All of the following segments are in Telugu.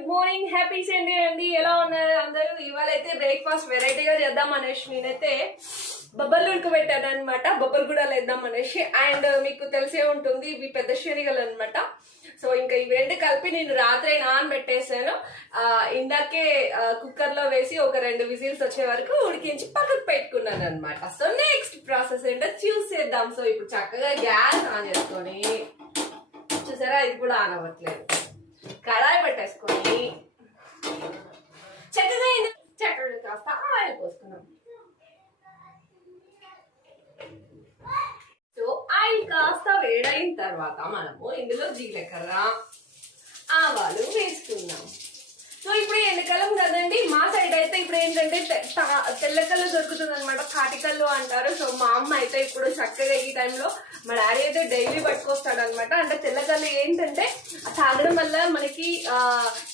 గుడ్ మార్నింగ్, హ్యాపీ సండే అండి. ఎలా ఉన్నారు అందరూ? ఇవాళ అయితే బ్రేక్ఫాస్ట్ వెరైటీగా చేద్దాం అనేసి నేనైతే బొబ్బర్లు ఉడకబెట్టాను అనమాట. బొబ్బలు కూడా వేద్దాం అనేసి. అండ్ మీకు తెలిసే ఉంటుంది, ఇవి పెద్ద శనగలు అనమాట. సో ఇంకా ఇవి రెండు కలిపి నేను రాత్రి నానబెట్టేసాను. ఇందాకే కుక్కర్ లో వేసి ఒక 2 విజిల్స్ వచ్చే వరకు ఉడికించి పక్కకు పెట్టుకున్నాను అనమాట. సో నెక్స్ట్ ప్రాసెస్ ఏంటో చూసేద్దాం. సో ఇప్పుడు చక్కగా గ్యాస్ ఆన్ చేసుకొని, చూసారా ఇది కూడా ఆన్ అవ్వట్లేదు, కడాయి పెట్టేసుకొని చక్కగా కాస్త ఆయిల్ పోసుకున్నాం. సో ఆయిల్ కాస్త వేడైన తర్వాత మనము ఇందులో జీలకర్ర, ఆవాలు వేసుకున్నాం. సో ఇప్పుడు ఎండాకాలం కదండి, మా సైడ్ అయితే ఇప్పుడు ఏంటంటే తెల్లకల్లు దొరుకుతుంది అనమాట, తాటికల్లు అంటారు. సో మా అమ్మ అయితే ఇప్పుడు చక్కగా ఈ టైంలో, మా డాడీ అయితే డైలీ పట్టుకొస్తాడు అనమాట. అంటే తెల్లకల్లు ఏంటంటే తాగడం వల్ల మనకి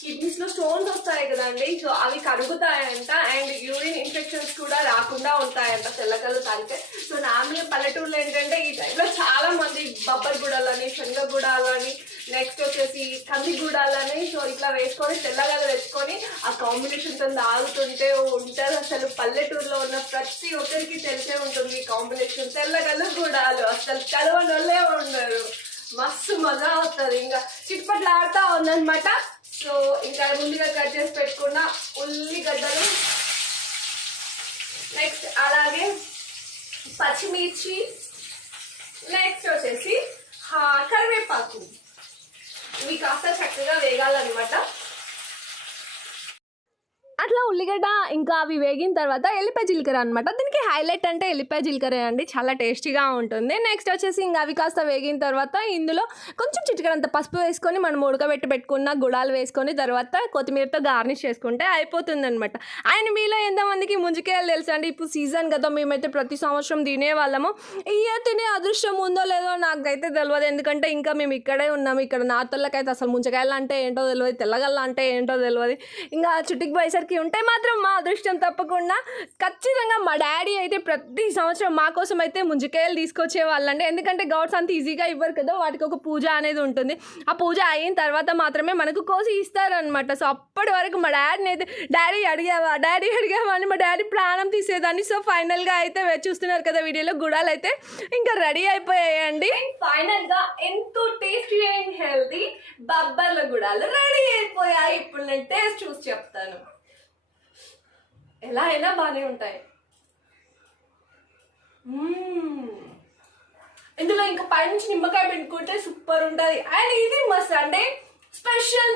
కిడ్నీస్ లో స్టోన్స్ వస్తాయి కదండి, సో అవి కరుగుతాయంట. అండ్ యూరిన్ ఇన్ఫెక్షన్స్ కూడా రాకుండా ఉంటాయంట తెల్లకల్లు తాగితే. సో నార్మల్గా పల్లెటూరులో ఏంటంటే ఈ టైంలో చాలా మంది బొబ్బర్ గుడాలని, శనగ గుడాలని, నెక్స్ట్ వచ్చేసి కంది గుడాలని, సో ఇట్లా వేసుకొని తెల్లగలు వేసుకొని ఆ కాంబినేషన్ తో తాగుతుంటే ఉంటారు. అసలు పల్లెటూరులో ఉన్న ప్రతి ఒక్కరికి తెలిసే ఉంటుంది కాంబినేషన్. తెల్లగలు గుడాలు అసలు కలవనోళ్ళే ఉండరు, మస్తు మజా అవుతుంది. ఇంకా చిట్పట్లు ఆడుతూ ఉందనమాట. సో ఇంకా ముందుగా కట్ చేసి పెట్టుకున్న ఉల్లిగడ్డలు, నెక్స్ట్ అలాగే పచ్చిమిర్చి, నెక్స్ట్ వచ్చేసి కరివేపాకు, ఇవి కాస్త చక్కగా వేగాలన్నమాట. అట్లా ఉల్లిగడ్డ ఇంకా అవి వేగిన తర్వాత ఎల్లిపాయ జీలకర్ర అనమాట. దీనికి హైలైట్ అంటే ఎల్లిపాయ జీలకర్ర అండి, చాలా టేస్టీగా ఉంటుంది. నెక్స్ట్ వచ్చేసి ఇంకా అవి కాస్త వేగిన తర్వాత ఇందులో కొంచెం చిటికడంత పసుపు వేసుకొని మనం పెట్టుకున్న గుడాలు వేసుకొని తర్వాత కొత్తిమీరతో గార్నిష్ చేసుకుంటే అయిపోతుంది అనమాట. అండ్ మీలో ఎంతమందికి ముంజికాయలు తెలుసా అండి? ఇప్పుడు సీజన్ కదా, మేమైతే ప్రతి సంవత్సరం తినేవాళ్ళము. ఇయర్ తినే అదృష్టం ఉందో లేదో నాకైతే తెలియదు, ఎందుకంటే ఇంకా మేము ఇక్కడే ఉన్నాము. ఇక్కడ నార్తోళ్ళకైతే అసలు ముంజికాయలు అంటే ఏంటో తెలియదు, తెల్లగల్ల అంటే ఏంటో తెలియదు. ఇంకా చుట్టుకు పోయేసరికి ఉంటే మాత్రం మా అదృష్టం తప్పకుండా. ఖచ్చితంగా మా డాడీ అయితే ప్రతి సంవత్సరం మా కోసం అయితే ముంజికాయలు తీసుకొచ్చే వాళ్ళండి. ఎందుకంటే గౌడ్స్ అంత ఈజీగా ఇవ్వరు కదా, వాటికి ఒక పూజ అనేది ఉంటుంది. ఆ పూజ అయిన తర్వాత మాత్రమే మనకు కోసి ఇస్తారనమాట. సో అప్పటి వరకు మా డాడీని అయితే డాడీ అడిగావా అని మా డాడీ ప్రాణం తీసేదాన్ని. సో ఫైనల్గా అయితే చూస్తున్నారు కదా వీడియోలో, గుడాలు అయితే ఇంకా రెడీ అయిపోయాయండి. ఫైనల్గా ఎంతో టేస్టీ అండ్ హెల్తీ బొబ్బర్ల గుడాలు రెడీ అయిపోయాయి. ఇప్పుడు నేను టేస్ట్ చూసి చెప్తాను. ఎలా అయినా బాగానే ఉంటాయి. ఇందులో ఇంకా పైనుంచి నిమ్మకాయ పెట్టుకుంటే సూపర్ ఉంటుంది. అండ్ ఇది మా సండే స్పెషల్